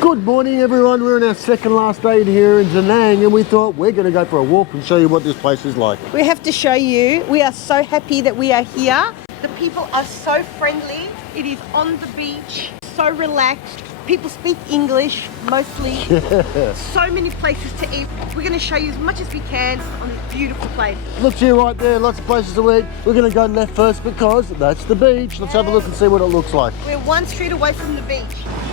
Good morning everyone, we're on our second last day here in Da Nang and we thought we're going to go for a walk and show you what this place is like. We have to show you. We are so happy that we are here. The people are so friendly. It is on the beach, so relaxed. People speak English mostly. Yeah. So many places to eat. We're going to show you as much as we can on this beautiful place. Look here right there, lots of places to eat. We're going to go left first because that's the beach. Let's have a look and see what it looks like. We're one street away from the beach.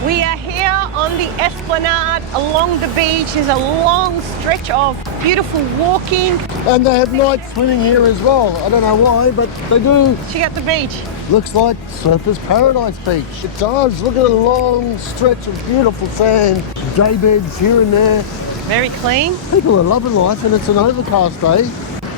We are here on the esplanade along the beach. There's a long stretch of beautiful walking. And they have night swimming here as well. I don't know why, but they do. Check out the beach. Looks like Surfers Paradise Beach. It does. Look at a long stretch of beautiful sand. Day beds here and there. Very clean. People are loving life and it's an overcast day.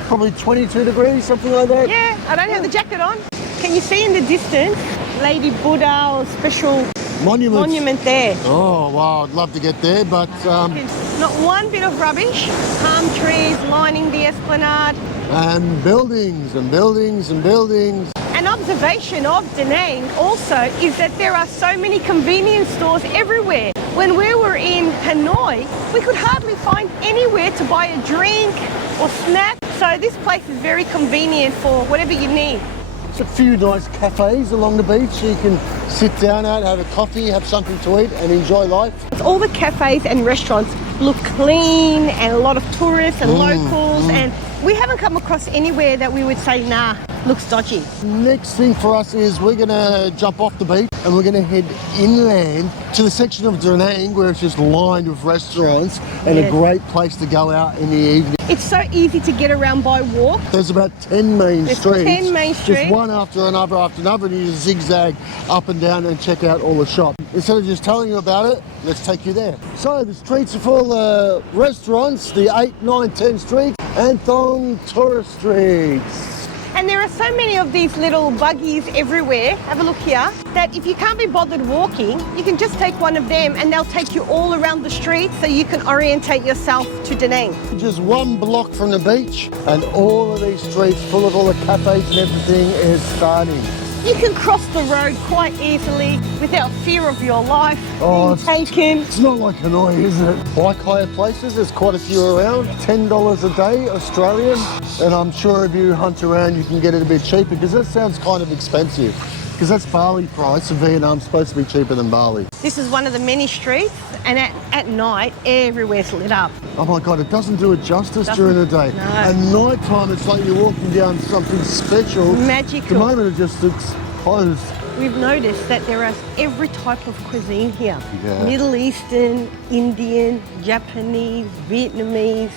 Probably 22 degrees, something like that. Yeah, I don't have the jacket on. Can you see in the distance Lady Buddha or special monument there? Oh wow, I'd love to get there, but not one bit of rubbish. Palm trees lining the esplanade. And buildings and buildings and buildings. An observation of Da Nang also is that there are so many convenience stores everywhere. When we were in Hanoi, we could hardly find anywhere to buy a drink or snack. So this place is very convenient for whatever you need. There's a few nice cafes along the beach so you can sit down out, have a coffee, have something to eat and enjoy life. All the cafes and restaurants look clean and a lot of tourists and locals and we haven't come across anywhere that we would say, nah, looks dodgy. Next thing for us is we're going to jump off the beach and we're going to head inland to the section of Da Nang where it's just lined with restaurants and a great place to go out in the evening. It's so easy to get around by walk. There's about 10 main streets. 10 main streets. Just one after another and you just zigzag up and down and check out all the shops. Instead of just telling you about it, let's take you there. So the streets are full of restaurants, the 8, 9, 10 streets and Thong tourist streets. And there are so many of these little buggies everywhere, have a look here, that if you can't be bothered walking, you can just take one of them and they'll take you all around the street so you can orientate yourself to Da Nang. Just one block from the beach and all of these streets full of all the cafes and everything is starting. You can cross the road quite easily without fear of your life being taken. It's not like Hanoi, is it? Bike hire places, there's quite a few around. $10 a day, Australian. And I'm sure if you hunt around, you can get it a bit cheaper because that sounds kind of expensive. Because that's Bali price, and Vietnam's supposed to be cheaper than Bali. This is one of the many streets, and at night, everywhere's lit up. Oh my God, it doesn't do it justice during the day. No. At night time, it's like you're walking down something special. Magical. At the moment, it just looks closed. We've noticed that there are every type of cuisine here. Yeah. Middle Eastern, Indian, Japanese, Vietnamese,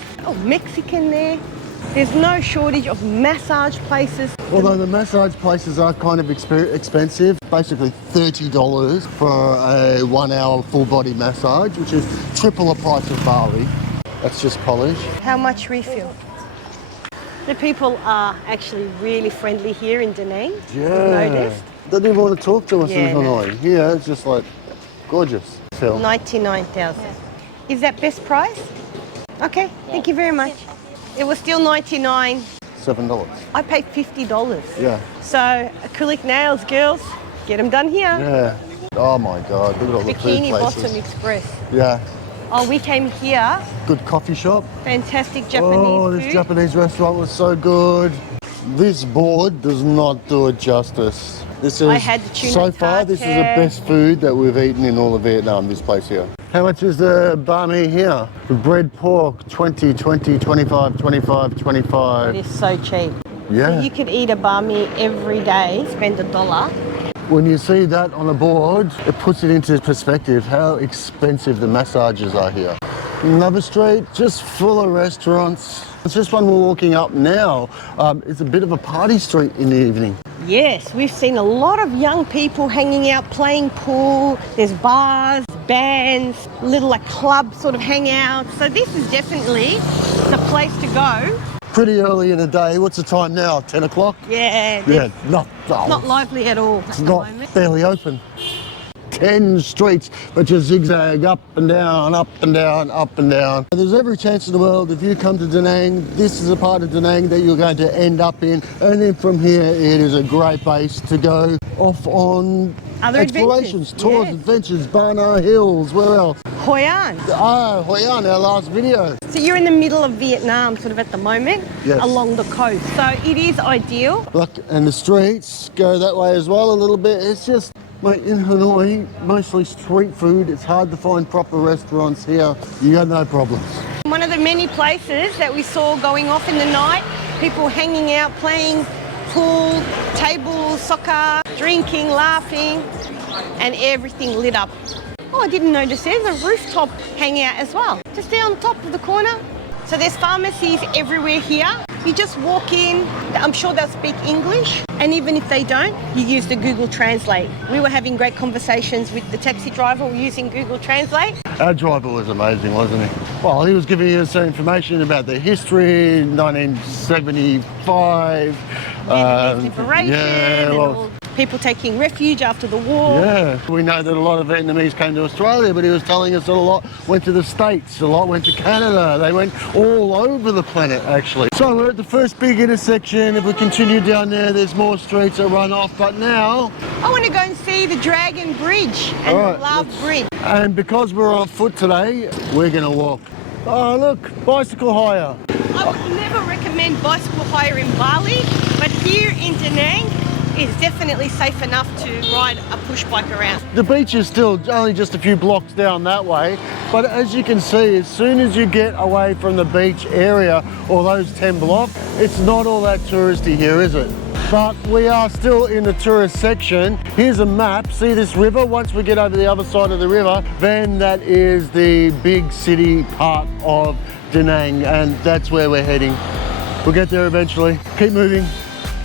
Mexican there. There's no shortage of massage places. Although the massage places are kind of expensive, basically $30 for a 1 hour full body massage, which is triple the price of Bali. That's just polish. How much refill? The people are actually really friendly here in Da Nang. Yeah. Noticed? They didn't want to talk to us in no. Hanoi. Here, it's just like gorgeous. Phil. 99,000. Is that best price? Okay, thank you very much. It was still 99. $7. I paid $50. Yeah. So acrylic nails, girls, get them done here. Yeah. Oh my God, look at all the food Bikini places. Bottom Express. Yeah. Oh, we came here. Good coffee shop. Fantastic Japanese Oh, this food. Japanese restaurant was so good. This board does not do it justice. This is, I had the tuna so far, this is the tartare. best food that we've eaten in all of Vietnam, this place here. How much is the banh mi here? The bread pork, 20, 20, 25, 25, 25. It is so cheap. Yeah. So you could eat a banh mi every day, spend $1. When you see that on a board, it puts it into perspective how expensive the massages are here. Another street, just full of restaurants. It's just one we're walking up now. It's a bit of a party street in the evening. Yes, we've seen a lot of young people hanging out, playing pool. There's bars, bands, little like club sort of hangout. So this is definitely the place to go. Pretty early in the day. What's the time now? 10 o'clock? Yeah, Yeah, not not lively at all. It's not barely open. 10 streets that just zigzag up and down, up and down, up and down. There's every chance in the world if you come to Da Nang, this is a part of Da Nang that you're going to end up in. And then from here, it is a great base to go off on other explorations, adventures. tours, Yes. adventures, Bana Hills, where else? Hoi An. Oh, Hoi An, our last video. So you're in the middle of Vietnam sort of at the moment, Yes. along the coast. So it is ideal. Look, and the streets go that way as well a little bit. It's just, mate, in Hanoi, mostly street food. It's hard to find proper restaurants here. You got no problems. One of the many places that we saw going off in the night, people hanging out, playing pool, table, soccer, drinking, laughing, and everything lit up. Oh, I didn't notice there's a rooftop hangout as well, just there on top of the corner. So there's pharmacies everywhere here. You just walk in, I'm sure they'll speak English, and even if they don't, you use the Google Translate. We were having great conversations with the taxi driver using Google Translate. Our driver was amazing, wasn't he? Well, he was giving us some information about the history, 1975. Liberation, yeah, and well, all people taking refuge after the war. yeah, we know that a lot of Vietnamese came to Australia, but he was telling us that a lot went to the States, a lot went to Canada. They went all over the planet, actually. So we're at the first big intersection. If we continue down there, there's more streets that run off. But now, I want to go and see the Dragon Bridge and All right, the Love Bridge. and because we're on foot today, we're going to walk. Oh, look, bicycle hire. I would never recommend bicycle hire in Bali, but here in Da Nang, it's definitely safe enough to ride a push bike around. The beach is still only just a few blocks down that way, but as you can see, as soon as you get away from the beach area or those 10 blocks, it's not all that touristy here, is it? But we are still in the tourist section. Here's a map. See this river? Once we get over the other side of the river, then that is the big city part of Da Nang, and that's where we're heading. We'll get there eventually. Keep moving.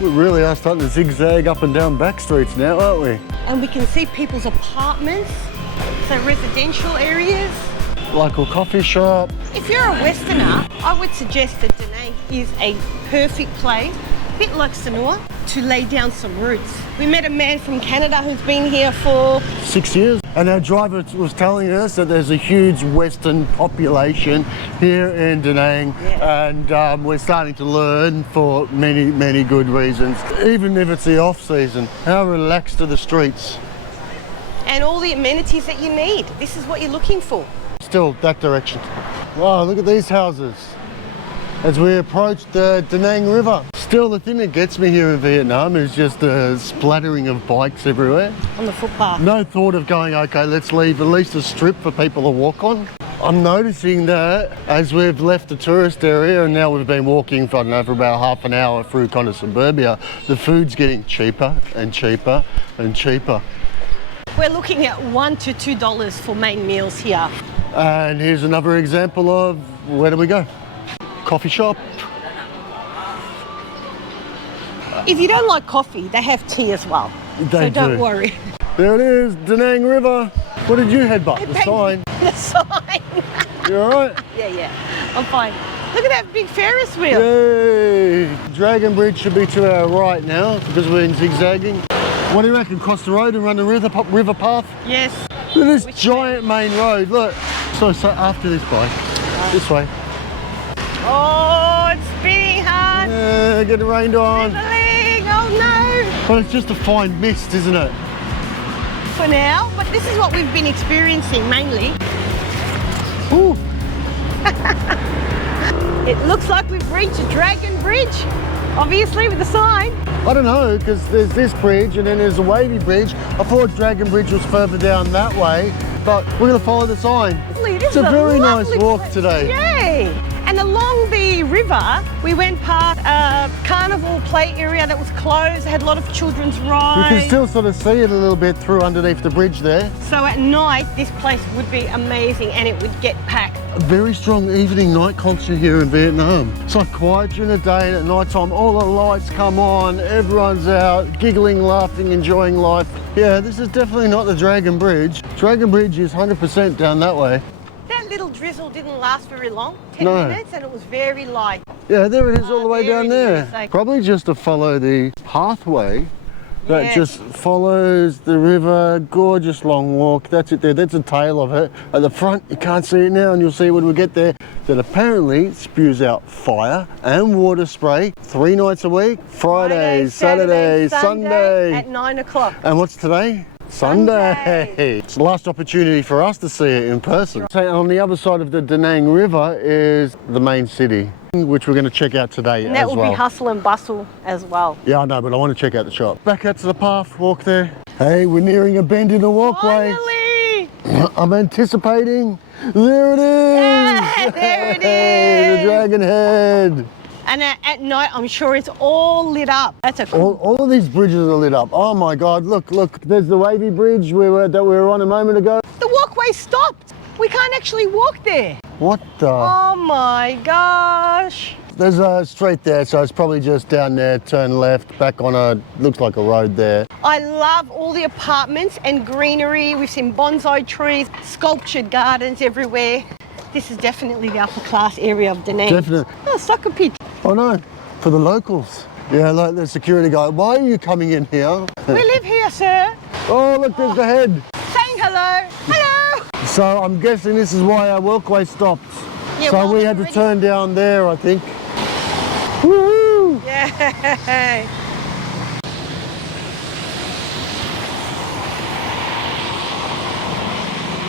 We really are starting to zigzag up and down back streets now, aren't we? And we can see people's apartments, so residential areas. Local coffee shop. If you're a Westerner, I would suggest that Da Nang is a perfect place, a bit like Sanur, to lay down some roots. We met a man from Canada who's been here for 6 years, and our driver was telling us that there's a huge Western population here in Da Nang, and we're starting to learn for many, many good reasons. Even if it's the off season, how relaxed are the streets? and all the amenities that you need. This is what you're looking for. Still that direction. Wow, look at these houses as we approach the Da Nang River. Still, the thing that gets me here in Vietnam is just the splattering of bikes everywhere. On the footpath. No thought of going, okay, let's leave at least a strip for people to walk on. I'm noticing that as we've left the tourist area and now we've been walking for, I don't know, for about half an hour through kind of suburbia, the food's getting cheaper and cheaper and cheaper. We're looking at $1 to $2 for main meals here. And here's another example of, where do we go? Coffee shop. If you don't like coffee, they have tea as well. They so don't do. worry. There it is, Da Nang River. What did you headbutt? The sign. The sign. You all right? Yeah, I'm fine. Look at that big Ferris wheel. Yay! Dragon Bridge should be to our right now because we're in zigzagging. What do you reckon? Cross the road and run the river path? Yes. Look at this Which giant main road. Look. So after this bike, this way. Oh, it's spinning hard. Yeah, getting rained on. Dribbling. Oh no. But it's just a fine mist, isn't it? For now, but this is what we've been experiencing mainly. Ooh. It looks like we've reached Dragon Bridge, obviously with the sign. I don't know, because there's this bridge and then there's a wavy bridge. I thought Dragon Bridge was further down that way, but we're going to follow the sign. It's a very nice walk today. Yay! And along the river, we went past a carnival play area that was closed. It had a lot of children's rides. You can still sort of see it a little bit through underneath the bridge there. So at night, this place would be amazing and it would get packed. A very strong evening night culture here in Vietnam. It's like quiet during the day and at night time all the lights come on, everyone's out, giggling, laughing, enjoying life. Yeah, this is definitely not the Dragon Bridge. Dragon Bridge is 100% down that way. That little drizzle didn't last very long, 10 No. minutes, and it was very light. Yeah, there it is all the way there down it there. is, like- Probably just to follow the pathway that Yes. just follows the river. Gorgeous long walk. That's it there. That's the tail of it. At the front, you can't see it now, and you'll see when we get there, that apparently spews out fire and water spray 3 nights a week. Friday, Saturday, Sunday. At 9 o'clock. And what's today? Sunday. It's the last opportunity for us to see it in person. So on the other side of the Da Nang River is the main city, which we're going to check out today And that as will well. be hustle and bustle as well. Yeah, I know, but I want to check out the shop. Back out to the path, walk there. Hey, we're nearing a bend in the walkway. Finally! I'm anticipating. There it is! Yeah, there it Hey, is! the dragon head. And at night, I'm sure it's all lit up. That's a cool. All of these bridges are lit up. Oh my God, look, look. There's the wavy bridge that we were on a moment ago. The walkway stopped. We can't actually walk there. What the? Oh my gosh. There's a street there, so it's probably just down there, turn left, back on a, looks like a road there. I love all the apartments and greenery. We've seen bonsai trees, sculptured gardens everywhere. This is definitely the upper class area of Da Nang. Definitely. Oh, soccer pitch. Oh no, for the locals. Yeah, like the security guy. Why are you coming in here? We live here, sir. Oh, look, there's the head. Saying hello. Hello. So I'm guessing this is why our walkway stopped. Yeah, So well, we had to already- turn down there, I think. Woo! Yeah.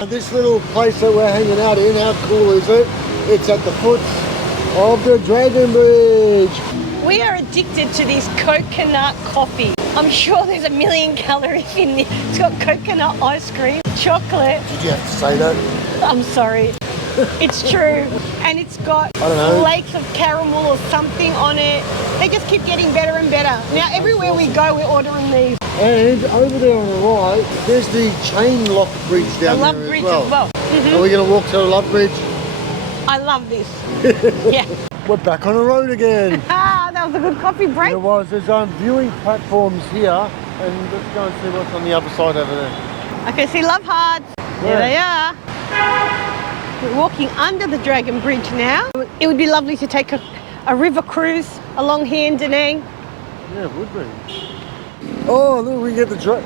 This little place that we're hanging out in, how cool is it? It's at the foot of the Dragon Bridge. We are addicted to this coconut coffee. I'm sure there's a million calories in it. It's got coconut ice cream, chocolate. Did you have to say that? I'm sorry. It's true. And it's got I don't know. flakes of caramel or something on it. They just keep getting better and better. Now, everywhere we go, we're ordering these. And over there on the right, there's the chain lock bridge The down Love there Bridge as well. as well. Are we going to walk to the Love Bridge? I love this. Yeah. We're back on the road again. Ah, that was a good coffee break. There was. There's viewing platforms here, and let's go and see what's on the other side over there. Okay, see Love Hearts. There Where? they are. We're walking under the Dragon Bridge now. It would be lovely to take a river cruise along here in Da Nang. Yeah, it would be. Oh, look, we can get the train.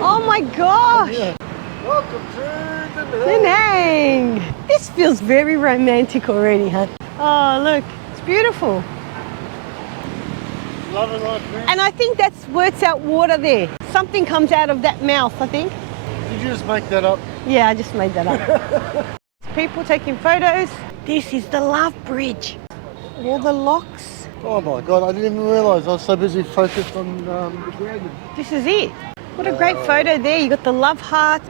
Oh my gosh. Yeah. Welcome to Da Nang. This feels very romantic already, huh? Oh, look, it's beautiful. Love and life, man. And I think that squirts out water there. Something comes out of that mouth, I think. Did you just make that up? Yeah, I just made that up. People taking photos. This is the Love Bridge. All the locks. Oh my God, I didn't even realise. I was so busy focused on the dragon. This is it. What a great photo there. You got the love heart.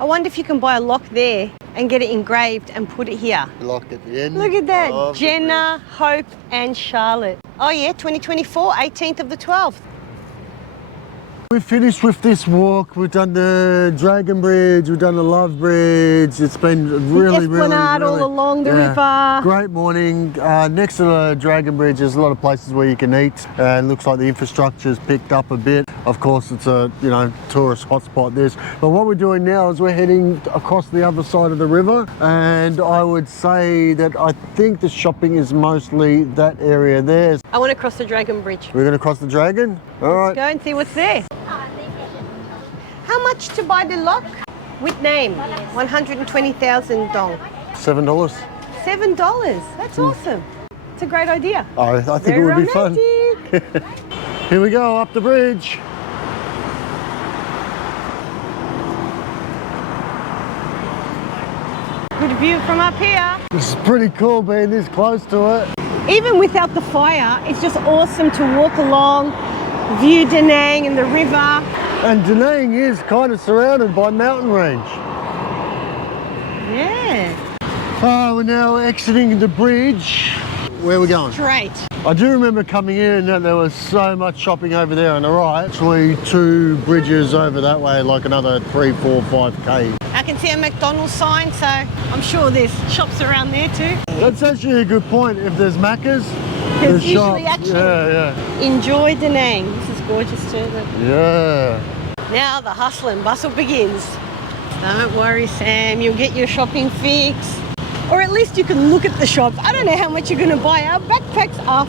I wonder if you can buy a lock there and get it engraved and put it here. Lock at the end. Look at that. of the Jenna, Hope and Charlotte. Oh yeah, 2024, 18th of the 12th. We finished with this walk. We've done the Dragon Bridge, we've done the Love Bridge. It's been really, Esplanade all along the river. Great morning. Next to the Dragon Bridge, there's a lot of places where you can eat. It looks like the infrastructure's picked up a bit. Of course, it's a tourist hotspot. This, but what we're doing now is we're heading across the other side of the river, and I would say that I think the shopping is mostly that area there. I want to cross the Dragon Bridge. We're going to cross the Dragon. All right. Go and see what's there. How much to buy the lock? With name, 120,000 dong. $7. $7. That's awesome. It's a great idea. I think Very it would be fun. romantic. Here we go, up the bridge. Good view from up here. It's pretty cool being this close to it. Even without the fire, it's just awesome to walk along, view Da Nang and the river. And Da Nang is kind of surrounded by mountain range. Yeah. We're now exiting the bridge. Where are we going? Great. I do remember coming in and there was so much shopping over there on the right. Actually 2 bridges over that way, like another 3, 4, 5K. I can see a McDonald's sign, so I'm sure there's shops around there too. That's actually a good point. If there's Macca's, there's usually shops. actually. Yeah, Enjoy Da Nang. This is gorgeous too. Look. yeah. Now the hustle and bustle begins. Don't worry, Sam, you'll get your shopping fix. Or at least you can look at the shops. I don't know how much you're going to buy. Our backpacks are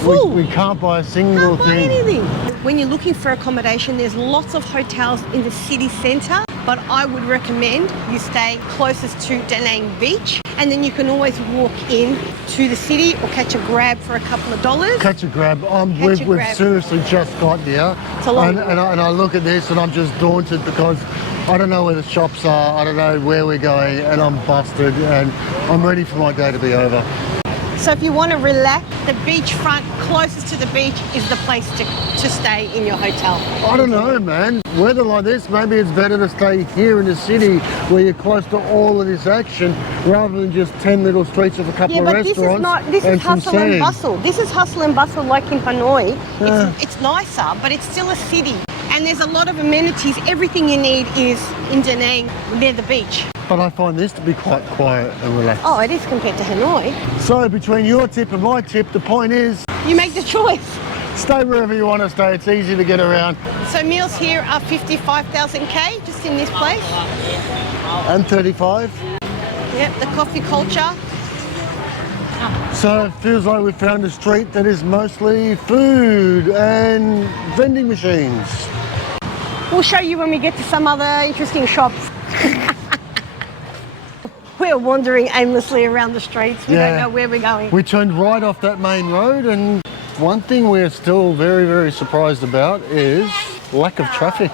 full. We can't buy a single Can't buy thing. anything. When you're looking for accommodation, there's lots of hotels in the city centre, but I would recommend you stay closest to Da Nang Beach, and then you can always walk in to the city or catch a grab for a couple of dollars. Catch a grab. Catch a We've grab. seriously just got here. It's a long and I look at this and I'm just daunted because I don't know where the shops are, I don't know where we're going, and I'm busted and I'm ready for my day to be over. So if you want to relax, the beachfront closest to the beach is the place to stay in your hotel. I don't know, man. Weather like this, maybe it's better to stay here in the city where you're close to all of this action rather than just 10 little streets of a couple Yeah, of but restaurants. this is some hustle and sand. bustle. This is hustle and bustle like in Hanoi. Yeah. It's nicer, but it's still a city. And there's a lot of amenities. Everything you need is in Da Nang near the beach. But I find this to be quite quiet and relaxed. Oh, it is compared to Hanoi. So between your tip and my tip, the point is You make the choice. stay wherever you want to stay. It's easy to get around. So meals here are 55,000 K just in this place. And 35. Yep, the coffee culture. So it feels like we found a street that is mostly food and vending machines. We'll show you when we get to some other interesting shops. We're wandering aimlessly around the streets. We don't know where we're going. We turned right off that main road, and one thing we're still very, very surprised about is lack of traffic.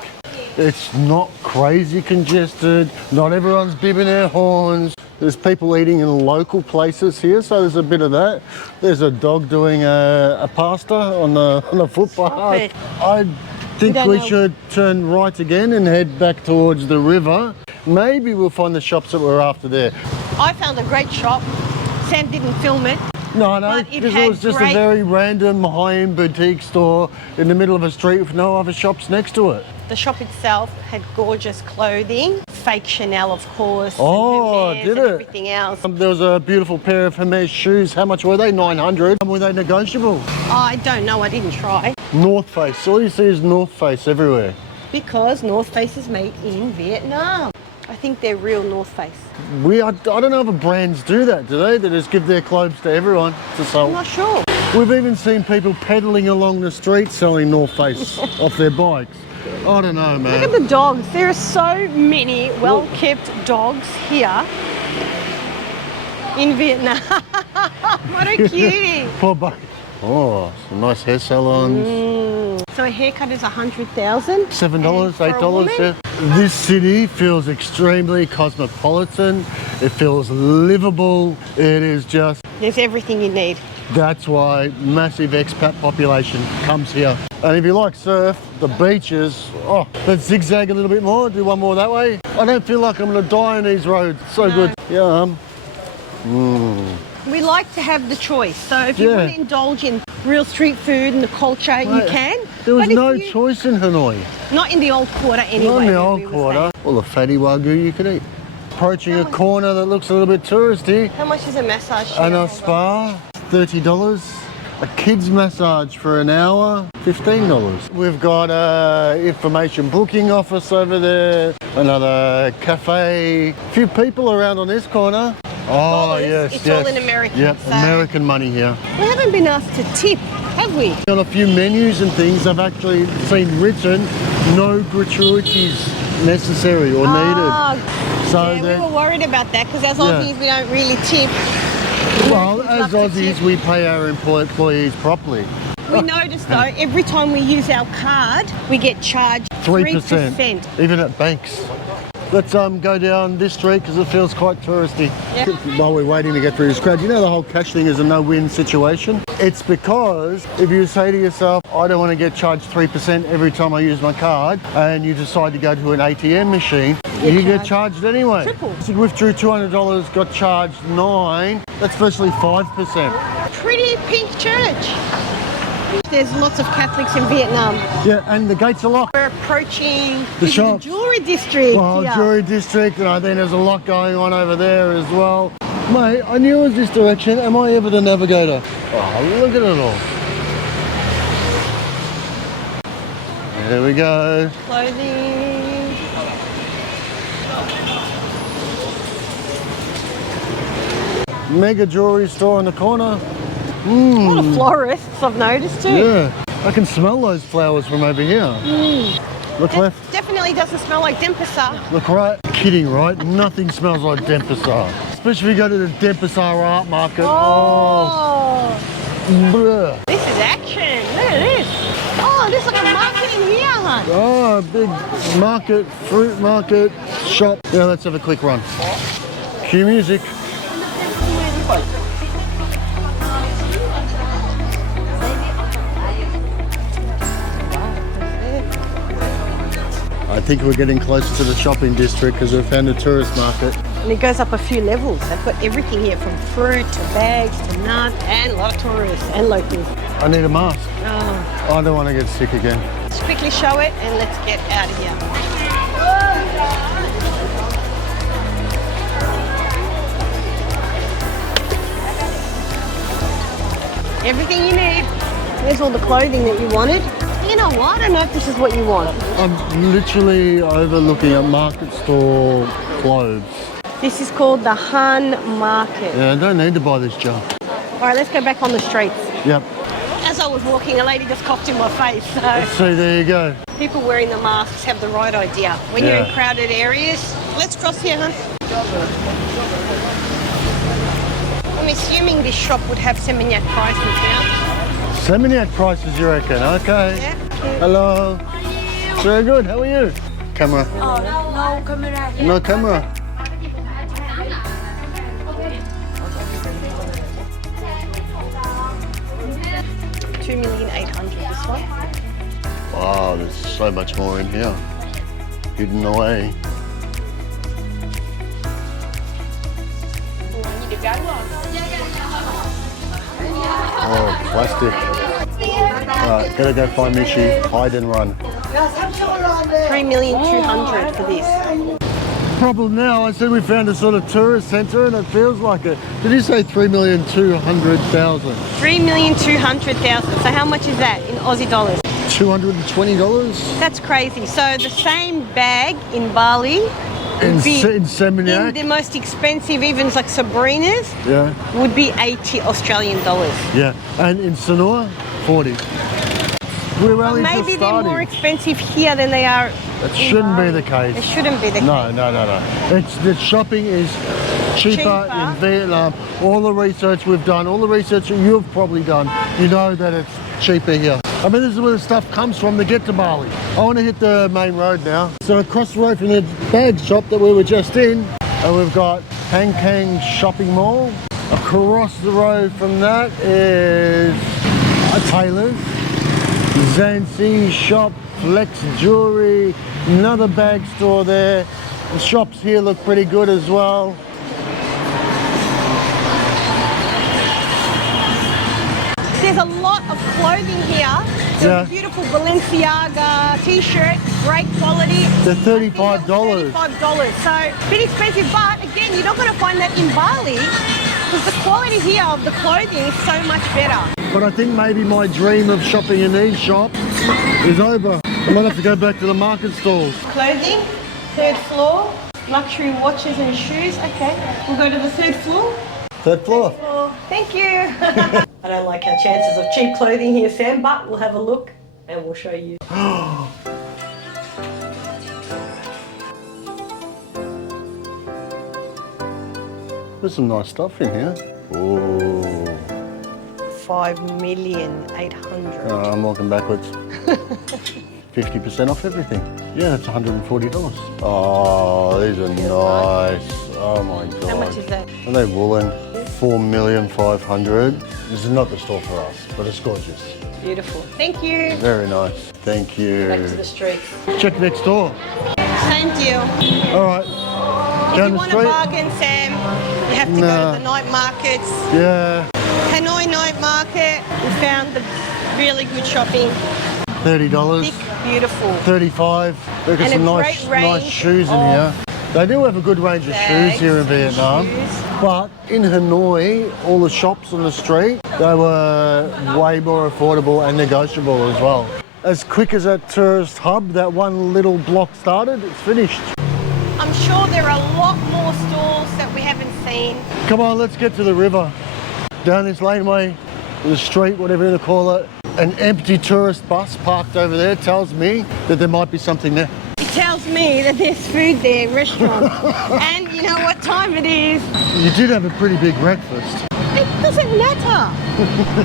It's not crazy congested. Not everyone's bibbing their horns. There's people eating in local places here, so there's a bit of that. There's a dog doing a pasta on the footpath. it. I think don't we know. should turn right again and head back towards the river. Maybe we'll find the shops that we're after there. I found a great shop. Sam didn't film it. No, But it this had was just great- a very random high-end boutique store in the middle of a street with no other shops next to it. The shop itself had gorgeous clothing, fake Chanel, of course, Oh, and Hermes did and it? everything else. There was a beautiful pair of Hermes shoes. How much were they? 900. Were they negotiable? I don't know, I didn't try. North Face. All you see is North Face everywhere. Because North Face is made in Vietnam. I think they're real North Face. I don't know if brands do that, do they? They just give their clothes to everyone to I'm sell. not sure. We've even seen people pedaling along the street selling North Face off their bikes. I don't know, man. Look at the dogs. There are so many well-kept dogs here in Vietnam. What a cutie. Poor buck. Oh, some nice hair salons. So a haircut is 100,000. $7, And for a $8. woman? Yeah. This city feels extremely cosmopolitan. It feels livable. It is just, There's everything you need. that's why massive expat population comes here. And if you like surf, the beaches, oh, let's zigzag a little bit more, do one more that way. I don't feel like I'm gonna die on these roads. So No. good. Yeah. We like to have the choice. So if you Yeah. want to indulge in real street food and the culture, you Mate, can. There was But if no you- choice in Hanoi. Not in the old quarter anyway. Not in the where old we were quarter. staying. Well, the fatty wagyu you could eat. Approaching a corner that looks a little bit touristy. How much is a massage? And chair? a spa, $30. A kids massage for an hour, $15. We've got a information booking office over there, another cafe, a few people around on this corner. Oh, Dollars. yes, It's yes. all in American, Yep, so- American money here. We haven't been asked to tip, have we? On a few menus and things, I've actually seen written, no gratuities necessary or Ah, needed. So yeah, we that- were worried about that because as Yeah. Aussies we don't really tip. well, We'd as love to Aussies, tip. we pay our employees properly. We noticed though, every time we use our card, we get charged 3%. Even at banks. Let's go down this street because it feels quite touristy. Yeah. While we're waiting to get through this crowd, you know the whole cash thing is a no-win situation? It's because if you say to yourself, I don't want to get charged 3% every time I use my card, and you decide to go to an ATM machine, you get charged anyway. Triple. So you withdrew $200, got charged 9, that's virtually 5%. Pretty pink church. There's lots of Catholics in Vietnam. Yeah, and the gates are locked. We're approaching The this is shops. jewelry district. Well, here. Jewelry District, and I think there's a lot going on over there as well. Mate, I knew it was this direction. Am I ever the navigator? Oh, look at it all. There we go. Clothing. Mega jewelry store in the corner. A lot of florists I've noticed too. Yeah, I can smell those flowers from over here. Look left. Definitely doesn't smell like Denpasar. Look right. Kidding, right? Nothing smells like Denpasar. Especially if you go to the Denpasar art market. Oh. Bruh. This is action. Look at this. Oh, there's like a market in here, hon. Oh, a big market, fruit market, shop. Yeah, let's have a quick run. Cue music. I think we're getting closer to the shopping district because we've found a tourist market. And it goes up a few levels. They've got everything here from fruit to bags to nuts and a lot of tourists and locals. I need a mask. Oh. I don't want to get sick again. Let's quickly show it and let's get out of here. Everything you need. There's all the clothing that you wanted. You know what? I don't know if this is what you want. I'm literally overlooking a market store clothes. This is called the Han Market. Yeah, I don't need to buy this jar. All right, let's go back on the streets. Yep. As I was walking, a lady just coughed in my face. So So there you go. people wearing the masks have the right idea. When you're in crowded areas, let's cross here, hon. I'm assuming this shop would have Seminyak prices now. Seminyak prices, you reckon? Okay. Yeah. Hello. Very good. How are you? Camera. Oh, no camera. No camera. $2,800,000 this one. Wow, there's so much more in here. Hidden away. Oh, plastic. Alright, gotta go find Mishi. Hide and run. $3,200,000 for this. Problem now, I said we found a sort of tourist centre and it feels like it. Did you say 3,200,000? $3,200,000. So how much is that in Aussie dollars? $220? That's crazy. So the same bag in Bali In would be Seminyak? in the most expensive, even like Sabrina's, Yeah. would be 80 Australian dollars. Yeah, and in Sanur, 40. We're only just Maybe they're starting. more expensive here than they are. It shouldn't be the case. It shouldn't be the case. No. It's the shopping is cheaper in Vietnam. All the research we've done, all the research that you've probably done, you know that it's cheaper here. I mean, this is where the stuff comes from to get to Bali. I want to hit the main road now. So across the road from the bag shop that we were just in, and we've got Hang Kang Shopping Mall. Across the road from that is a tailor's, Zanzi shop, Flex Jewelry, another bag store there. The shops here look pretty good as well. There's a lot of clothing here. There's beautiful Balenciaga t-shirt, great quality. They're $35. $35. So a bit expensive, but again, you're not going to find that in Bali because the quality here of the clothing is so much better. But I think maybe my dream of shopping in these shops is over. I might have to go back to the market stalls. Clothing, third floor, luxury watches and shoes. Okay, we'll go to the third floor. Third floor. Thank you. I don't like our chances of cheap clothing here, Sam, but we'll have a look and we'll show you. There's some nice stuff in here. Ooh. 5,800,000. I'm walking backwards. 50% off everything. Yeah, that's $140. Oh, these are nice. Oh my God. How much is that? Are they woolen? 4,500,000. This is not the store for us, but it's gorgeous. Beautiful. Thank you. Very nice. Thank you. Back to the street. Check next door. Same deal. All right. If Down you the want street. a bargain, Sam, you have to go to the night markets. Yeah. Hanoi night market. We found the really good shopping. $30. Thick, beautiful. 35. They've got And some a nice great range shoes in of here. They do have a good range of shoes here in bags and Vietnam. shoes. But in Hanoi, all the shops on the street, they were way more affordable and negotiable as well. As quick as that tourist hub, that one little block started, it's finished. I'm sure there are a lot more stalls that we haven't scene. Come on, let's get to the river. Down this laneway, the street, whatever you want to call it. An empty tourist bus parked over there tells me that there might be something there. It tells me that there's food there, restaurant. And you know what time it is? You did have a pretty big breakfast. It doesn't matter.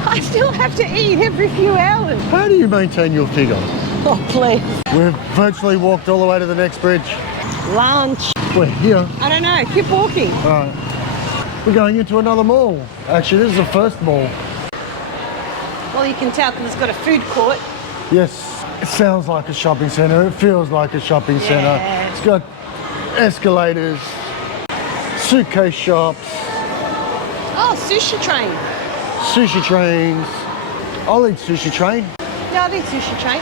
I still have to eat every few hours. How do you maintain your figure? Oh, please. We've virtually walked all the way to the next bridge. Lunch. We're here. I don't know. Keep walking. All right. We're going into another mall. Actually, this is the first mall. Well, you can tell because it's got a food court. Yes, it sounds like a shopping centre. It feels like a shopping centre. Yeah. It's got escalators, suitcase shops, Oh, sushi train. sushi trains. I'll eat sushi train. Yeah, I think sushi train.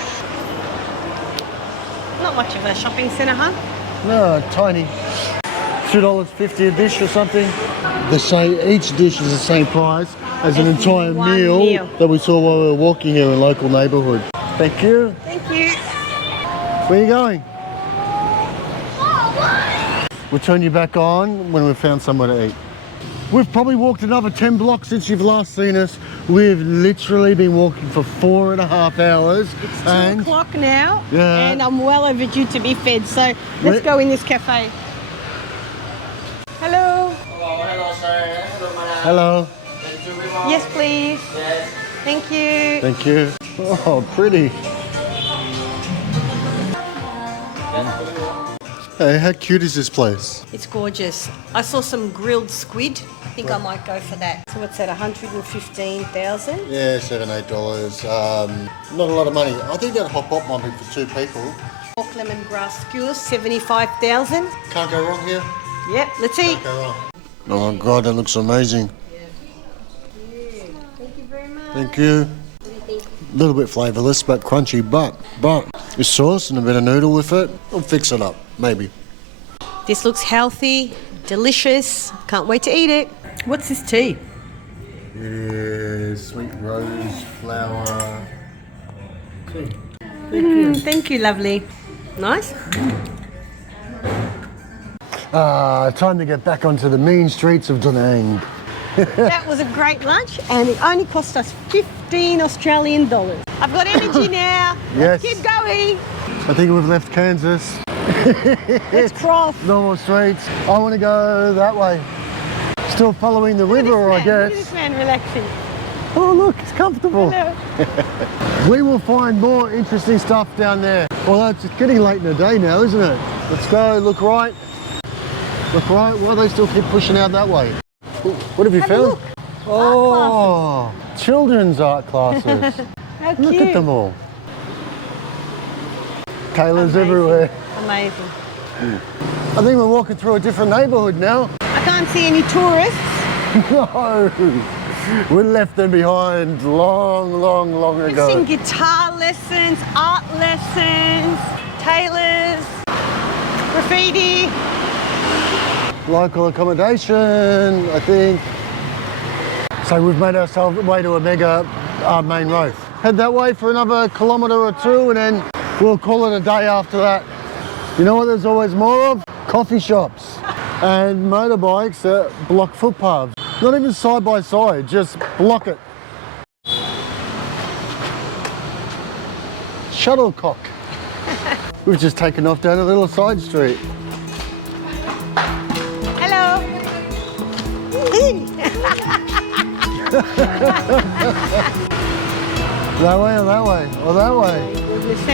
Not much of a shopping centre, huh? No, tiny. $2.50 a dish or something. They say each dish is the same price as an It's entire one meal meal. that we saw while we were walking here in local neighbourhood. Thank you. Thank you. Where are you going? We'll turn you back on when we've found somewhere to eat. We've probably walked another 10 blocks since you've last seen us. We've literally been walking for 4.5 hours. It's 2 o'clock now, Yeah. and I'm well overdue to be fed. So let's go in this cafe. Hello. Hello, sir. Hello, madam. Hello. Yes, please. Yes. Thank you. Thank you. Oh, pretty. Hey, how cute is this place? It's gorgeous. I saw some grilled squid. I think I might go for that. So what's that? 115,000. Yeah, $7-8. Not a lot of money. I think that hot pot might be for 2 people. Pork lemongrass skewers, 75,000. Can't go wrong here. Yep. Let's eat. Can't go wrong. Oh God, that looks amazing. Thank you very much. Thank you. A little bit flavourless, but crunchy. But with sauce and a bit of noodle with it, I'll fix it up. Maybe. This looks healthy, delicious. Can't wait to eat it. What's this tea? It is sweet rose flower tea. Thank you, lovely. Nice. Time to get back onto the mean streets of Da Nang. That was a great lunch, and it only cost us 15 Australian dollars. I've got energy now. Yes. Keep going. I think we've left Kansas. Let's cross. Normal streets. I want to go that way. Still following the river, I Look at guess. this man relaxing. Oh, look, it's comfortable. Hello. We will find more interesting stuff down there. Although it's getting late in the day now, isn't it? Let's go, look right. Look right. Why do they still keep pushing out that way? What have you found? look. Oh, children's art classes. How cute. Look at them all. Tailors Amazing. everywhere. Amazing. I think we're walking through a different neighbourhood now. I can't see any tourists. No, we left them behind long We've ago. seen guitar lessons, art lessons, tailors, graffiti. Local accommodation, I think. So we've made ourselves way to a mega main road. Head that way for another kilometre or 2 and then we'll call it a day after that. You know what there's always more of? Coffee shops and motorbikes that block footpaths. Not even side by side, just block it. Shuttlecock. We've just taken off down a little side street. Hello. That way or that way? Or that way?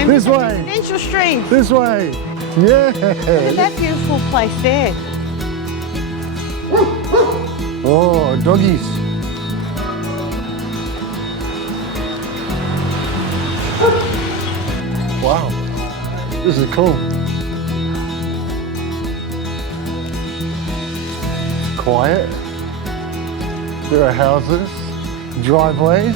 This way. Residential street. This way. Yeah. Look at that beautiful place there. Oh, doggies. Wow. This is cool. Quiet. There are houses, driveways.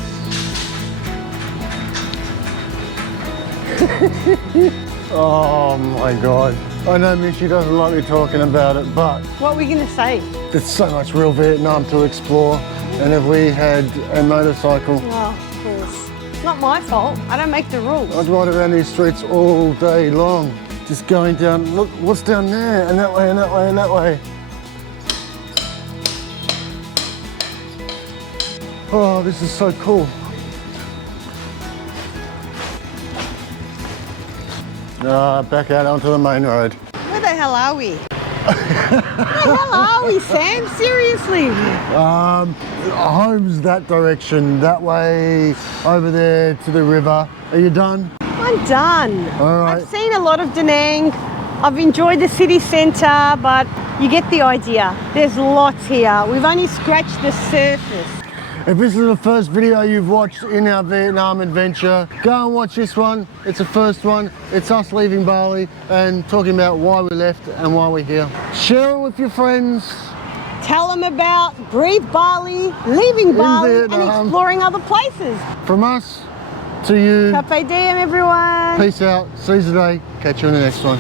Oh my God. I know Michi doesn't like me talking about it, but What were we going to say? there's so much real Vietnam to explore. And if we had a motorcycle, Well, of course. It's not my fault. I don't make the rules. I'd ride around these streets all day long. Just going down, look, what's down there? And that way, and that way, and that way. Oh, this is so cool. Back out onto the main road. Where the hell are we? Where the hell are we, Sam? Seriously? Home's that direction, that way, over there to the river. Are you done? I'm done. All right. I've seen a lot of Da Nang. I've enjoyed the city centre, but you get the idea. There's lots here. We've only scratched the surface. If this is the first video you've watched in our Vietnam adventure, go and watch this one. It's the first one. It's us leaving Bali and talking about why we left and why we're here. Share it with your friends. Tell them about BreatheBali, leaving Bali and Vietnam. exploring other places. From us to you, Carpe diem, everyone. peace out, seize the day, catch you in the next one.